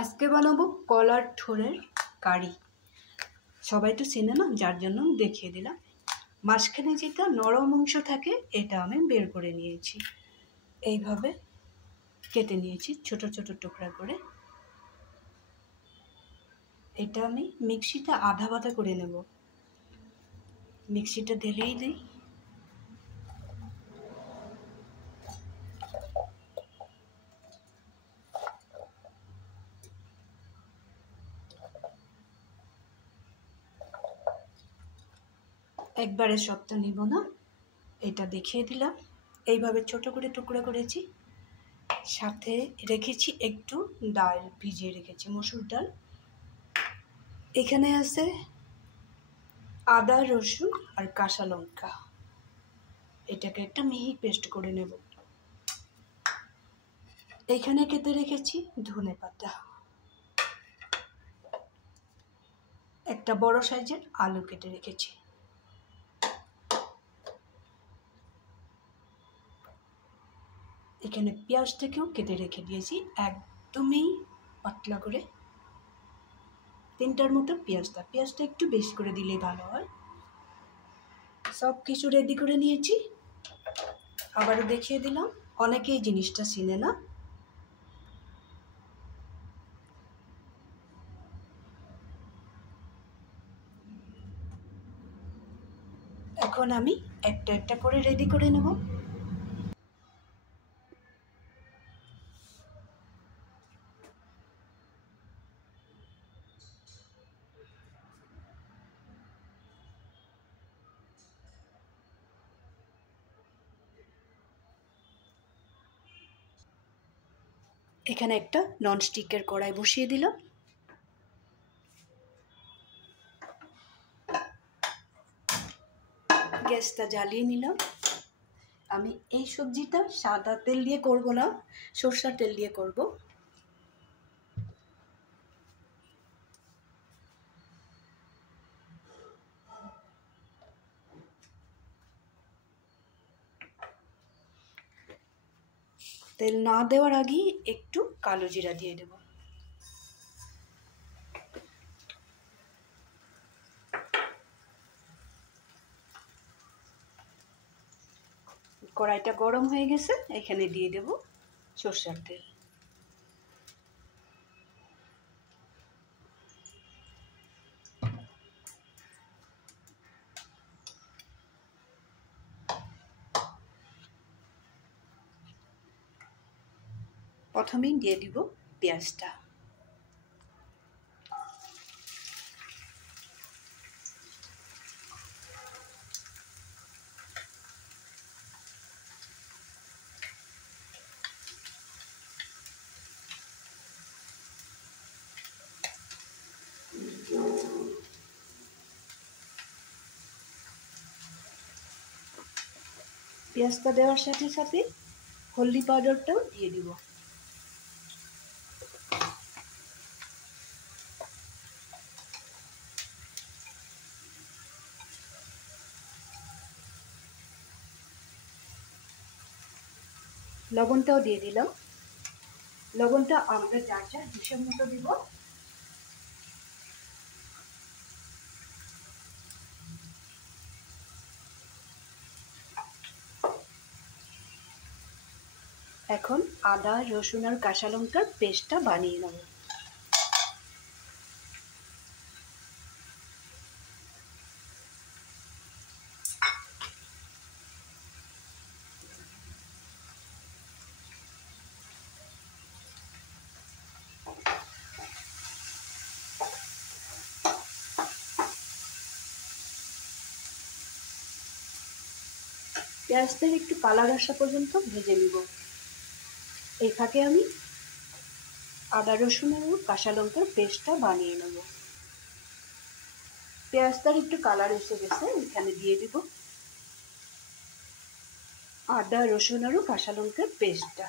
আজকে বানাবো কলার ঠোরের কারি। সবাই তো চেনে না, যার জন্য দেখিয়ে দিলাম। মাঝখানে যেটা নরম অংশ থাকে এটা আমি বের করে নিয়েছি, এইভাবে কেটে নিয়েছি ছোট ছোট টুকরা করে। এটা আমি মিক্সিতে আধা বাটা করে নেব। মিক্সিটা ঢেলেই দিই। একবারে সবটা নিব না, এটা দেখিয়ে দিলাম। এইভাবে ছোট করে টুকরা করেছি। সাথে রেখেছি একটু ডাল, ভিজিয়ে রেখেছি মসুর ডাল। এখানে আছে আদা, রসুন আর কাঁচা লঙ্কা। এটাকে একটা মিহি পেস্ট করে নেব। এখানে কেটে রেখেছি ধনে পাতা, একটা বড় সাইজের আলু কেটে রেখেছি। এখানে পেঁয়াজ থেকেও কেটে রেখে দিয়েছি একদমই পাতলা করে। 3টার মতো পেঁয়াজটা একটু বেশি করে দিলেই ভালো হয়। সব কিছু রেডি করে নিয়েছি। আবারও দেখিয়ে দিলাম, অনেকেই জিনিসটা চিনে না। এখন আমি একটা একটা করে রেডি করে নেব। এখানে একটা ননস্টিকের কড়াই বসিয়ে দিলাম। গ্যাসটা জ্বালিয়ে নিলাম। আমি এই সবজিটা সাদা তেল দিয়ে করব না, সরষের তেল দিয়ে করব। তেল না দেওয়ার আগেই একটু কালো জিরা দিয়ে দেব। কড়াইটা গরম হয়ে গেছে, এখানে দিয়ে দেব সরষের তেল। প্রথমেই দিয়ে দিব পেঁয়াজটা। পেঁয়াজটা দেওয়ার সাথে সাথে হলদি পাউডারটাও দিয়ে দিব। লবণটাও দিয়ে দিলাম। লবণটা আমরা যার যার হিসেব মতো দিব। এখন আদা, রসুন আর কাঁচা লঙ্কার পেস্টটা বানিয়ে নেব। পেঁয়াজটা একটু কালার আসা পর্যন্ত ভেজে নিব। এই ফাঁকে আমি আদা, রসুন আর কাঁচা লঙ্কার পেস্টটা বানিয়ে নেব। পেঁয়াজটার একটু কালার এসে গেছে, এখানে দিয়ে দিব আদা, রসুন আর কাঁচা লঙ্কার পেস্টটা।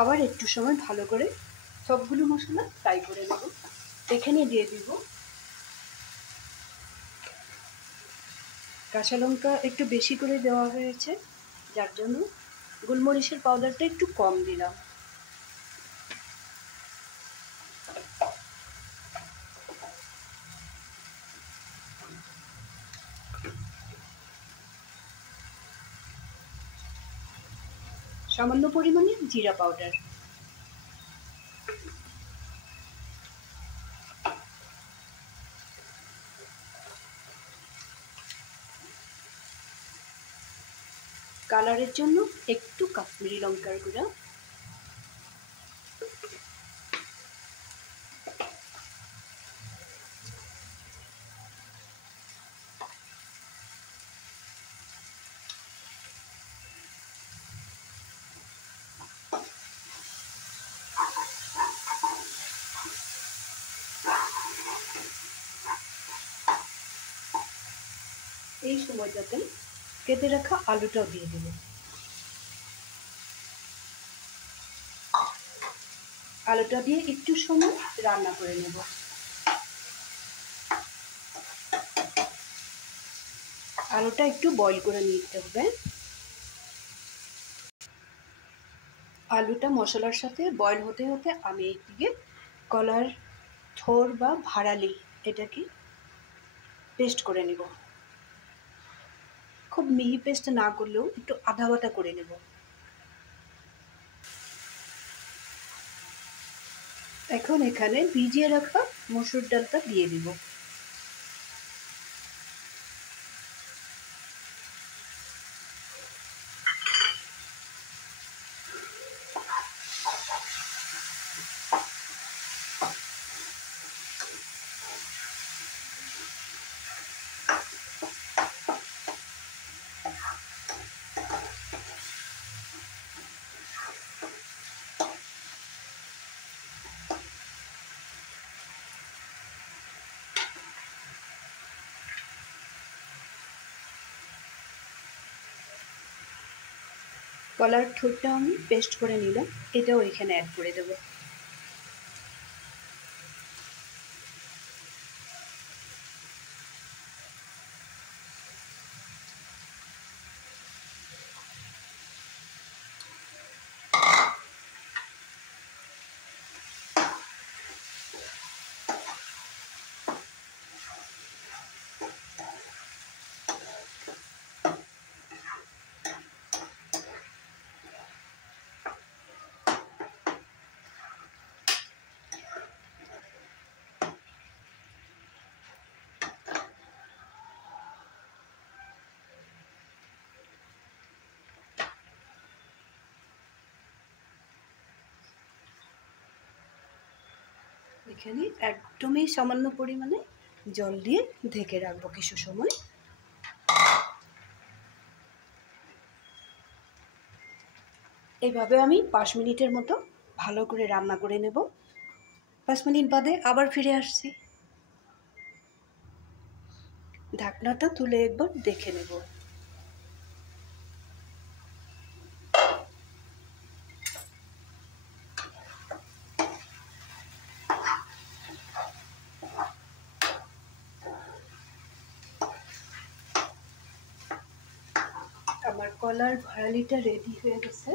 আবার একটু সময় ভালো করে সবগুলো মশলা ফ্রাই করে নেব। এখানে দিয়ে দিব কাঁচা লঙ্কা একটু বেশি করে দেওয়া হয়েছে, যার জন্য গোলমরিচের পাউডারটা একটু কম দিলাম। সামান্য পরিমাণে জিরা পাউডার। কালারের জন্য একটু কাশ্মীরি লঙ্কার গুঁড়া। এই সময়টাতে কেটে রাখা আলুটাও দিয়ে দেব। আলুটা দিয়ে একটু সময় রান্না করে নেব। আলুটা একটু বয়ল করে নিতে হবে। আলুটা মশলার সাথে বয়ল হতে হতে আমি এইদিকে কলার থোর বা ভাড়ালি এটাকে পেস্ট করে নেব। খুব মিহি পেস্ট না করলেও একটু আধা বাটা করে নেব। এখন এখানে ভিজিয়ে রাখা মসুর ডালটা দিয়ে দিব। কলার ঠোঁটটা আমি পেস্ট করে নিলাম, এটাও এখানে অ্যাড করে দেব। এখানে একদমই সামান্য পরিমাণে জল দিয়ে ঢেকে রাখবো কিছু সময়। এইভাবে আমি 5 মিনিটের মতো ভালো করে রান্না করে নেব। 5 মিনিট বাদে আবার ফিরে আসছি। ঢাকনাটা তুলে একবার দেখে নেব। আমার কলার ভাড়ালিটা রেডি হয়ে গেছে।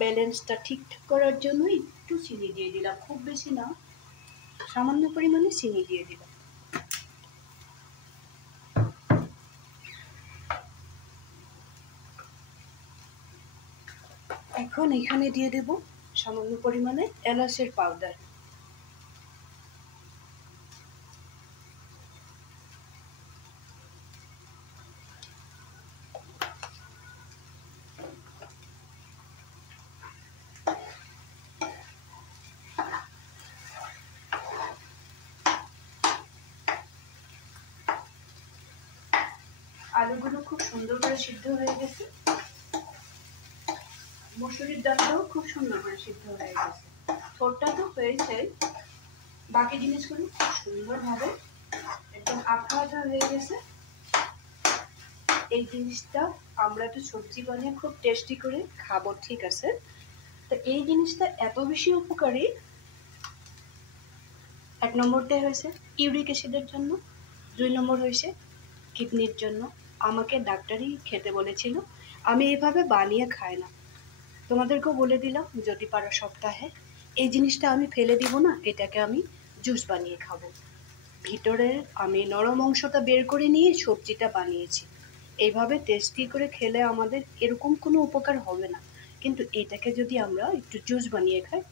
ব্যালেন্সটা ঠিকঠাক করার জন্য একটু চিনি দিয়ে দিলাম, খুব বেশি না, সামান্য পরিমাণে চিনি দিয়ে দিলাম। এখন এখানে দিয়ে দেব সামান্য পরিমাণে এলাচের পাউডার। আলুগুলো খুব সুন্দর করে সিদ্ধ হয়ে গেছে, মসুরির ডালটাও খুব সুন্দর করে সিদ্ধ হয়ে গেছে, ঠোঁটটা তো হয়েছে, বাকি জিনিসগুলো খুব সুন্দরভাবে একদম আঠা আঠা হয়ে গেছে। এই জিনিসটা আমরা তো সবজি বানিয়ে খুব টেস্টি করে খাবো, ঠিক আছে, তো এই জিনিসটা এত বেশি উপকারী এক নম্বরটা হয়েছে ইউরিক অ্যাসিডের জন্য, 2 নম্বর হয়েছে কিডনির জন্য। আমাকে ডাক্তারই খেতে বলেছিল, আমি এভাবে বানিয়ে খাই না। তোমাদেরকেও বলে দিলাম যদি পারো সপ্তাহে এই জিনিসটা আমি ফেলে দিব না, এটাকে আমি জুস বানিয়ে খাবো। ভিতরের আমি নরম অংশটা বের করে নিয়ে সবজিটা বানিয়েছি। এইভাবে টেস্টি করে খেলে আমাদের এরকম কোনো উপকার হবে না, কিন্তু এটাকে যদি আমরা একটু জুস বানিয়ে খাই,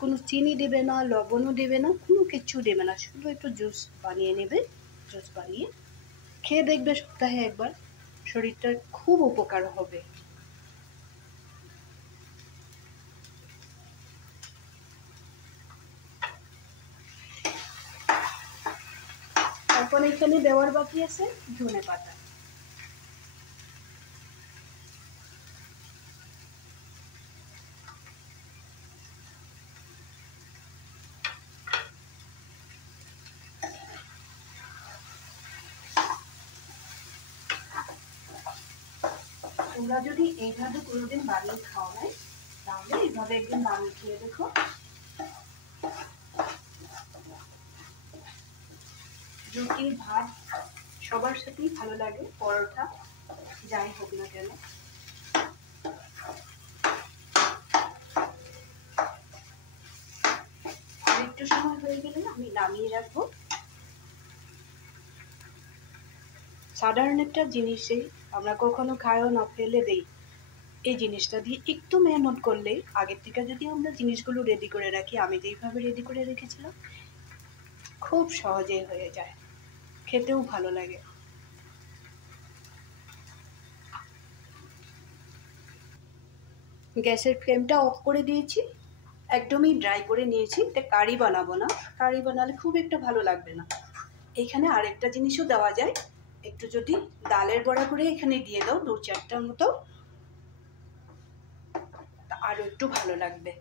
কোনো চিনি দেবে না, লবণও দেবে না, কোনো কিছু দেবে না, শুধু একটু জুস বানিয়ে নেবে। জুস বানিয়ে খেয়ে দেখবে সপ্তাহে একবার, শরীরটার খুব উপকার হবে। তারপর এখানে দেওয়ার বাকি আছে ধনে পাতা। তোমরা যদি এইভাবে কোনোদিন বানিয়ে খাওয়া হয় তাহলে এইভাবে একদিন বানিয়ে খেয়ে দেখো। রুটি ভাত সবার সাথেই ভালো লাগে, পরোটা যাই হোক না কেন। আর একটু সময় হয়ে গেলে আমি নামিয়ে রাখবো। সাধারণ একটা জিনিসেই আমরা কখনো খাইও না, ফেলে দেই। এই জিনিসটা দিয়ে একটু মেহনত করলে, আগের থেকে যদি আমরা জিনিসগুলো রেডি করে রাখি, আমি যেইভাবে রেডি করে রেখেছিলাম, খুব সহজেই হয়ে যায়, খেতেও ভালো লাগে। গ্যাসের ফ্লেমটা অফ করে দিয়েছি, একদমই ড্রাই করে নিয়েছি। এটা কারি বানাবো না, কারি বানালে খুব একটা ভালো লাগবে না। এখানে আরেকটা জিনিসও দেওয়া যায়, একটু যদি ডালের বড়া করে এখানে দিয়ে দাও 2-4টার মতো, আরও একটু ভালো লাগবে।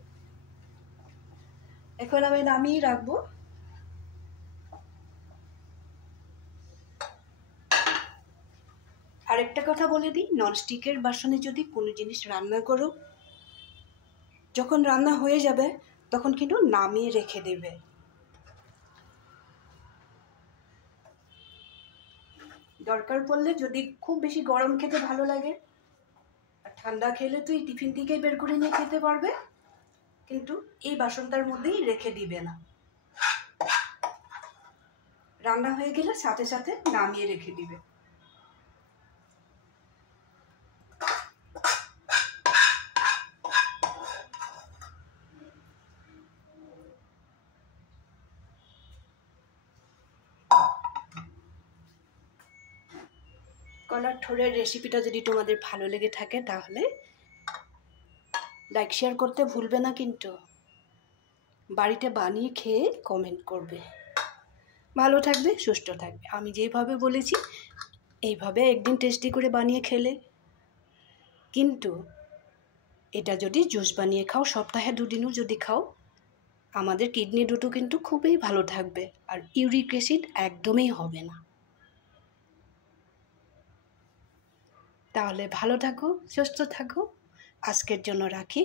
এখন আমি নামিয়ে রাখবো। আরেকটা কথা বলে দিই, ননস্টিকের বাসনে যদি কোনো জিনিস রান্না করো, যখন রান্না হয়ে যাবে তখন কিন্তু নামিয়ে রেখে দেবে। দরকার পড়লে যদি খুব বেশি গরম খেতে ভালো লাগে, আর ঠান্ডা খেলে তুই টিফিন থেকে বের করে নিয়ে খেতে পারবে, কিন্তু এই বাসনটার মধ্যেই রেখে দিবে না। রান্না হয়ে গেলে সাথে সাথে নামিয়ে রেখে দিবে। কলার ঠোরের রেসিপিটা যদি তোমাদের ভালো লেগে থাকে তাহলে লাইক শেয়ার করতে ভুলবে না, কিন্তু বাড়িতে বানিয়ে খেয়ে কমেন্ট করবে। ভালো থাকবে, সুস্থ থাকবে। আমি যেভাবে বলেছি এইভাবে একদিন টেস্টি করে বানিয়ে খেলে, কিন্তু এটা যদি জুস বানিয়ে খাও, সপ্তাহে 2 দিনও যদি খাও, আমাদের কিডনি দুটো কিন্তু খুবই ভালো থাকবে, আর ইউরিক অ্যাসিড একদমই হবে না। তাহলে ভালো থাকো, সুস্থ থাকো, আজকের জন্য রাখি।